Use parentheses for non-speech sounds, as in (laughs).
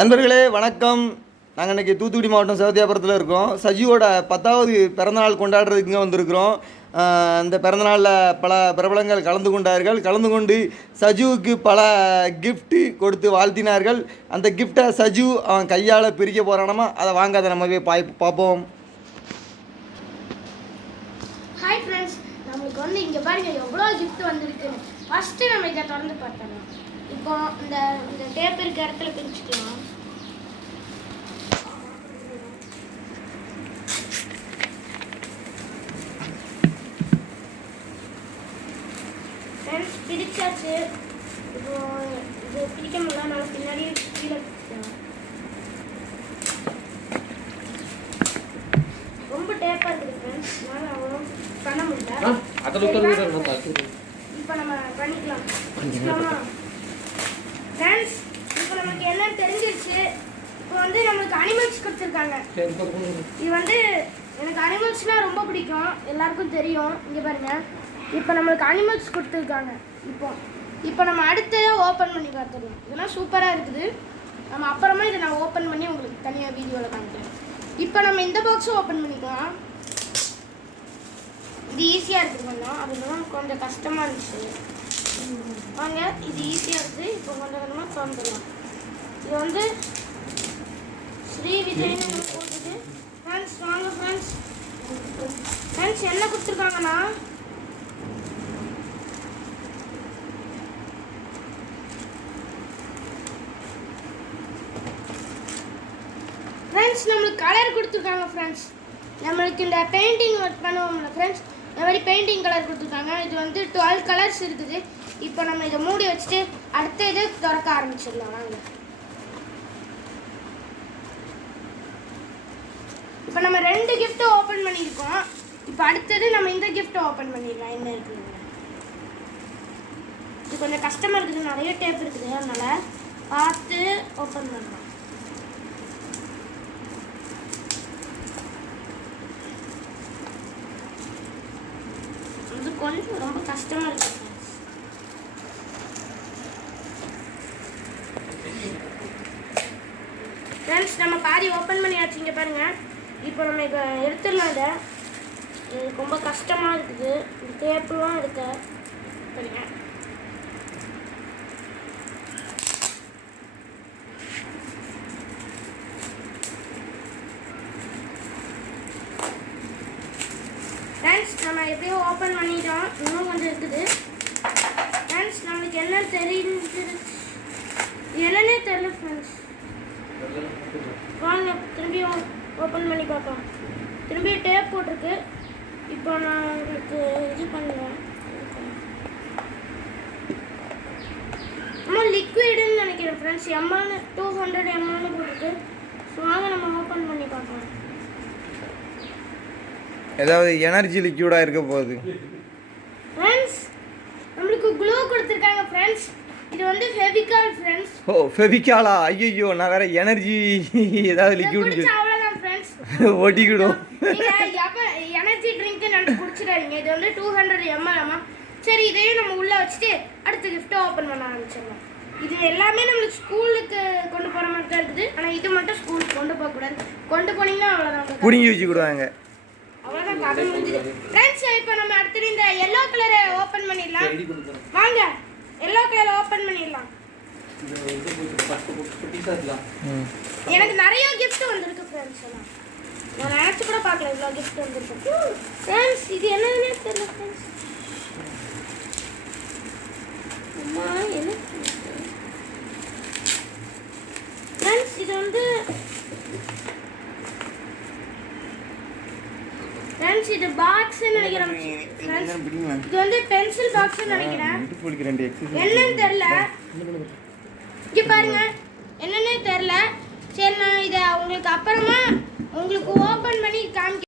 நண்பர்களே வணக்கம். நாங்கள் இன்றைக்கி தூத்துக்குடி மாவட்டம் சவுதியாபுரத்தில் இருக்கோம். சஜியோட பத்தாவது பிறந்தநாள் கொண்டாடுறதுக்குங்க வந்திருக்கிறோம். அந்த பிறந்தநாளில் பல பிரபலங்கள் கலந்து கொண்டார்கள். கலந்து கொண்டு சஜுவுக்கு பல கிஃப்ட்டு கொடுத்து வாழ்த்தினார்கள். அந்த கிஃப்டை சஜு அவன் கையால் பிரிக்க போகிறானமா அதை வாங்க அதை நம்ம போய் பாய் பார்ப்போம். ஹாய் ஃப்ரெண்ட்ஸ் நம்மளுக்கு வந்து இங்கே பாருங்கள் எவ்வளோ கிஃப்ட் வந்திருக்குன்னு. ஃபஸ்ட்டு நம்ம இதை திறந்து பார்த்தோம் இப்போ இந்த இந்த டேப் இருக்க இடத்துல பிரிச்சுக்கலாம். ஃப்ரெண்ட்ஸ் பிரிச்சாச்சு. இப்போ இது பிடிக்க முடியல நம்ம பின்னாடி கீழே பிரிச்சுக்கலாம் ரொம்ப டேப்பாக இருக்குது ஃப்ரெண்ட்ஸ் அதனால அவ்வளோ பண்ண முடியல. அதில் உட்காந்து இப்போ நம்ம பண்ணிக்கலாம். ஃப்ரெண்ட்ஸ் இப்போ நமக்கு என்ன தெரிஞ்சிருச்சு. இப்போ வந்து நம்மளுக்கு அனிமல்ஸ் கொடுத்துருக்காங்க. இது வந்து எனக்கு அனிமல்ஸ்னால் ரொம்ப பிடிக்கும். எல்லாருக்கும் தெரியும். இங்கே பாருங்க. இப்போ நம்மளுக்கு அனிமல்ஸ் கொடுத்துருக்காங்க. இப்போ இப்போ நம்ம அடுத்ததை ஓப்பன் பண்ணி பார்த்துடலாம். இதெல்லாம் சூப்பராக இருக்குது. நம்ம அப்புறமா இதை நான் ஓப்பன் பண்ணி உங்களுக்கு தனியாக வீடியோவில் காமிக்கிறேன். இப்போ நம்ம இந்த பாக்ஸும் ஓப்பன் பண்ணிக்கலாம். இது ஈஸியாக இருக்குது கொஞ்சம் அதுதான் கொஞ்சம் கஷ்டமாக இருந்துச்சு. வாங்க இது ஈஸியாக இருக்குது இப்போ கொஞ்சம் கொஞ்சமாக திறந்துடலாம். இது வந்து ஸ்ரீ விஜய்னு நம்ம போட்டுட்டு ஃப்ரெண்ட்ஸ் வாங்க ஃப்ரெண்ட்ஸ் ஃப்ரெண்ட்ஸ் என்ன கொடுத்துருக்காங்கன்னா? ஃப்ரெண்ட்ஸ் நம்மளுக்கு கலர் கொடுத்துருக்காங்க ஃப்ரெண்ட்ஸ் நம்மளுக்கு இந்த பெயிண்டிங் ஒர்க் பண்ணுவோம்ல ஃப்ரெண்ட்ஸ் இந்த மாதிரி பெயிண்டிங் கலர் கொடுத்துருக்காங்க. இது வந்து டுவெல் கலர்ஸ் இருக்குது. இப்போ நம்ம இதை மூடி வச்சுட்டு அடுத்த இது திறக்க ஆரம்பிச்சிடலாம். வாங்க. இப்போ நம்ம ரெண்டு கிஃப்ட்டு ஓப்பன் பண்ணியிருக்கோம். இப்போ அடுத்தது நம்ம இந்த கிஃப்ட்டை ஓப்பன் பண்ணிடலாம். என்ன இருக்குதுங்க இது கொஞ்சம் கஷ்டமாக இருக்குது. நிறைய டேப் இருக்குது. அதனால் பார்த்து ஓப்பன் பண்ணலாம். வந்து ரொம்ப கஷ்டமாக இருக்கு. ஃப்ரெண்ட்ஸ் நம்ம பாதி ஓப்பன் பண்ணியாச்சு. இங்கே பாருங்கள் இப்போ நம்ம இப்போ எடுத்துடலாம் இதை. ரொம்ப கஷ்டமாக இருக்குது. இந்த டேப்புலாம் எடுக்க பாருங்க ஃப்ரெண்ட்ஸ் நம்ம எப்படியோ ஓப்பன் பண்ணிட்டோம். இன்னும் கொஞ்சம் இருக்குது. ஃப்ரெண்ட்ஸ் நம்மளுக்கு என்ன தெரிஞ்சு என்னன்னே தெரியல ஃப்ரெண்ட்ஸ் வாங்க திரும்பியும் ஓப்பன் பண்ணி பார்ப்போம் திரும்பி டேப் போட்டிருக்கு. இப்போ நான் உங்களுக்கு இது பண்ணுவேன். நம்ம லிக்விடுன்னு நினைக்கிறேன் ஃப்ரெண்ட்ஸ் எம்எல்னு டூ ஹண்ட்ரட் எம்எல்னு போட்டிருக்கு. ஸோ வாங்க நம்ம ஓப்பன் பண்ணி ஏதாவது எனர்ஜி லிக்யூடாக இருக்க போகுது. ஃப்ரெண்ட்ஸ் நம்மளுக்கு க்ளூ கொடுத்துருக்காங்க ஃப்ரெண்ட்ஸ் இது வந்து ஃபெவிகால் ஃப்ரெண்ட்ஸ் ஓ ஃபெவிக்காலா ஐயோ நான் வேற எனர்ஜி ஏதாவது லிக்யூட் குடிச்சா அவ்வளோதான் ஃப்ரெண்ட்ஸ் (laughs) ஒட்டிக்கிடும். நீங்க எனர்ஜி ட்ரிங்க் நினைச்சு குடிச்சிடாதீங்க. இது வந்து டூ ஹண்ட்ரட் எம்எல் சரி இதையும் நம்ம உள்ள வச்சுட்டு அடுத்த கிஃப்ட்டை ஓப்பன் பண்ண ஆரம்பிச்சிடலாம். இது எல்லாமே நம்மளுக்கு ஸ்கூலுக்கு கொண்டு போகிற மாதிரி தான் இருக்குது. ஆனால் இது மட்டும் ஸ்கூலுக்கு கொண்டு போகக்கூடாது. கொண்டு போனீங்கன்னா அவ்வளோதான் பிடுங்கி வச்சுக்கிடுவாங்க கதை முடிஞ்சுது ஃப்ரெண்ட்ஸ் இப்போ நம்ம அடுத்தது இந்த எல்லோ கலரை ஓப்பன் பண்ணிடலாம். வாங்க எல்லோ கலரை ஓப்பன் பண்ணிடலாம். எனக்கு நிறைய gift வந்திருக்கு ஃப்ரெண்ட்ஸ் எல்லாம். நான் நினச்சி கூட பார்க்கல இவ்வளோ gift வந்திருக்கு. ஃப்ரெண்ட்ஸ் இது என்னதுன்னே தெரியல ஃப்ரெண்ட்ஸ் அம்மா என்ன ஃப்ரெண்ட்ஸ் இது வந்து ஃப்ரெண்ட்ஸ் இது பாக்ஸ் நினைக்கிறேன். இது வந்து பென்சில் பாக்ஸ் நினைக்கிறேன். என்னன்னு தெரியல. இங்க பாருங்க. என்னன்னே தெரியல. சரி நான் இதை உங்களுக்கு அப்புறமா உங்களுக்கு ஓப்பன் பண்ணி காமிக்க